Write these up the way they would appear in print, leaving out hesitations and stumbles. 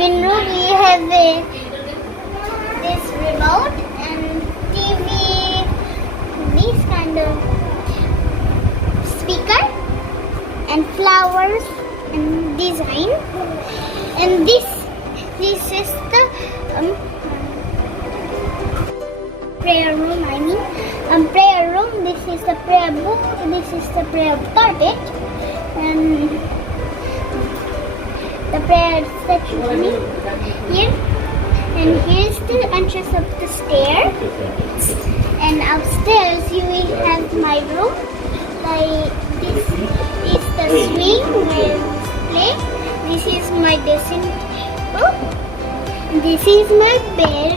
living room we have this remote and TV, this kind of speaker and flowers and design. And this is the prayer room. Prayer room. This is the prayer book. This is the prayer carpet, and the prayer section here. And here's the entrance of the stair. And upstairs you will have my room. Like this is the swing where we play. This is my dressing table. This is my bed.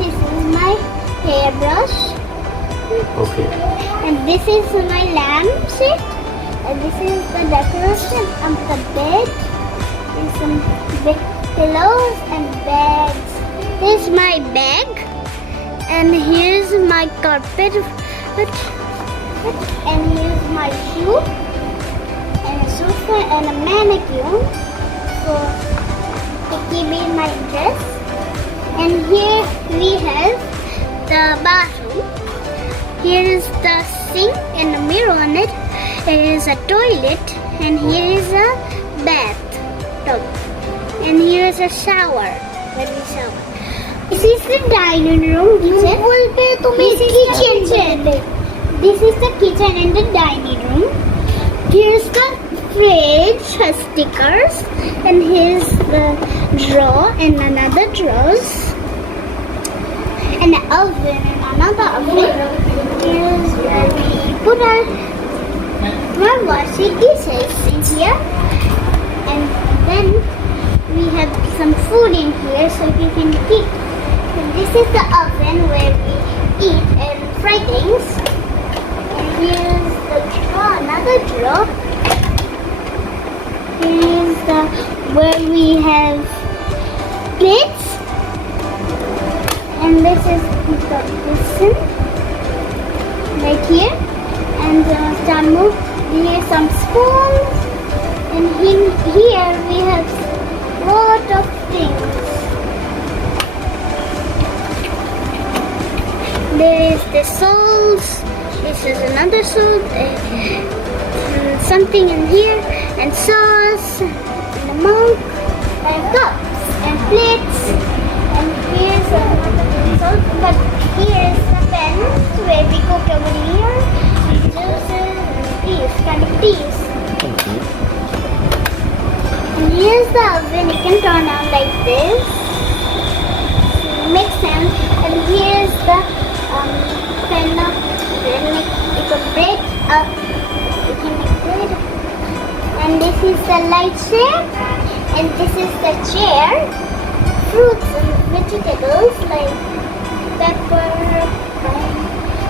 This is my hairbrush. Okay. And this is my lamp set. And this is the decoration of the bed. There's some pillows and bags. Here's my bag. And here's my carpet. And here's my shoe. And a sofa and a mannequin for keeping my dress. And here we have the bathroom. Here is the sink and a mirror on it. Here is a toilet and here is a bathtub. And here is a shower where we shower. This is the dining room. This is the kitchen and the dining room. Here's the fridge has stickers, and here's the drawer and another drawers, and an oven and another oven. Here's where we put our washing dishes in here, and then we have some food in here so we can eat. And this is the oven where we eat and fry things. And here's the drawer, another drawer. Here's the where we have plates, and this is the kitchen right here, and here's some spoons, and here we have lot of things. There is the sauce. This is another sauce. Something in here, and sauce, and a mug, and cups, and plates, and here's another sauce. But here's the pan where we cook over here, juices, and teas, kind of teas. And here's the oven. You can turn on like this, make sense. And here's the pan of you can break up. You can make bread. And this is the light chair, and this is the chair. Fruits and vegetables like pepper,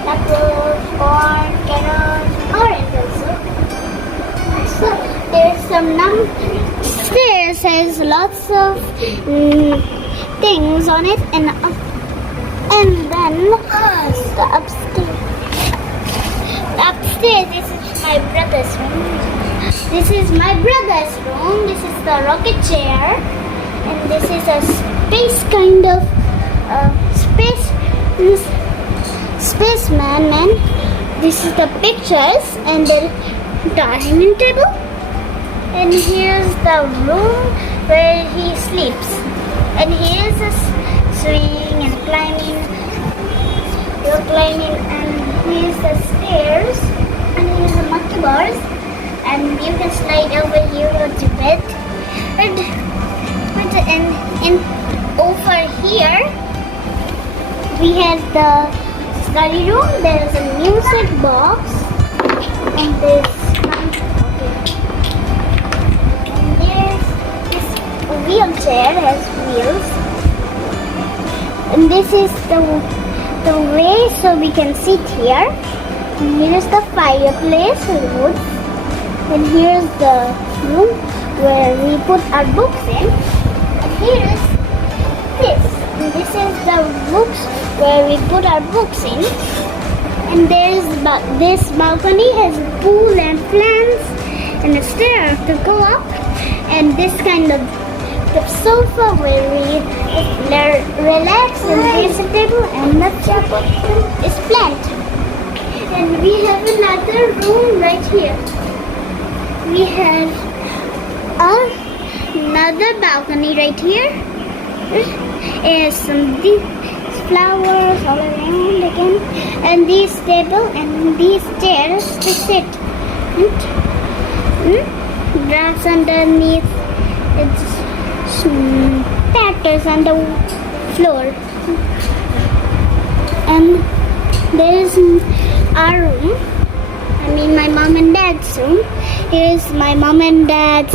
apples, corn, carrots, orange also. So there's some stairs has lots of things on it, and then the upstairs. Upstairs, this is my brother's room. This is my brother's room. This is the rocket chair, and this is a space kind of spaceman. And this is the pictures and the dining table. And here's the room where he sleeps. And here's a swing and climbing. You're climbing, and here's the stairs, and here's the monkey bars, and you can slide over here to bed. And over here we have the study room. There's a music box, and there's this wheelchair has wheels, and this is the way so we can sit here. And here's the fireplace with wood, and here's the room where we put our books in. And here's this. And this is the books where we put our books in. And there's this balcony has a pool and plants and a stair to go up. and this kind of the sofa where we relax, and there's a table and the chapel is plant. And we have another room right here. We have another balcony right here. And some these flowers all around again, and this table and these chairs to sit. Grass underneath. It's patterns on the floor. And there is our room. I mean my mom and dad's room. Here's my mom and dad's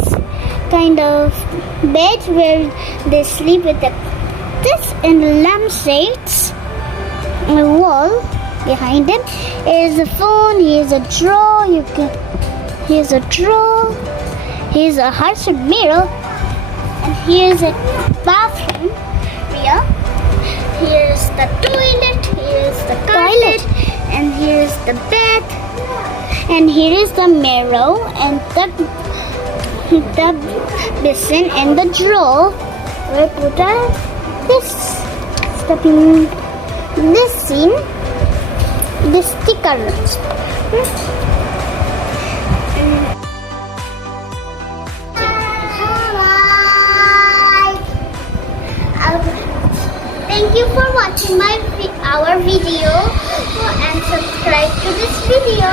kind of bed where they sleep with this and lampshades on the wall behind them. Here's a phone. Here's a drawer. Here's a drawer. Here's a hardship mirror. And here's a bathroom here. Here's the toilet. Here's the toilet. And here's the bed. And here is the mirror and the basin and the drawer where we put this scene, this stickers. Thank you for watching our video and subscribe to this video.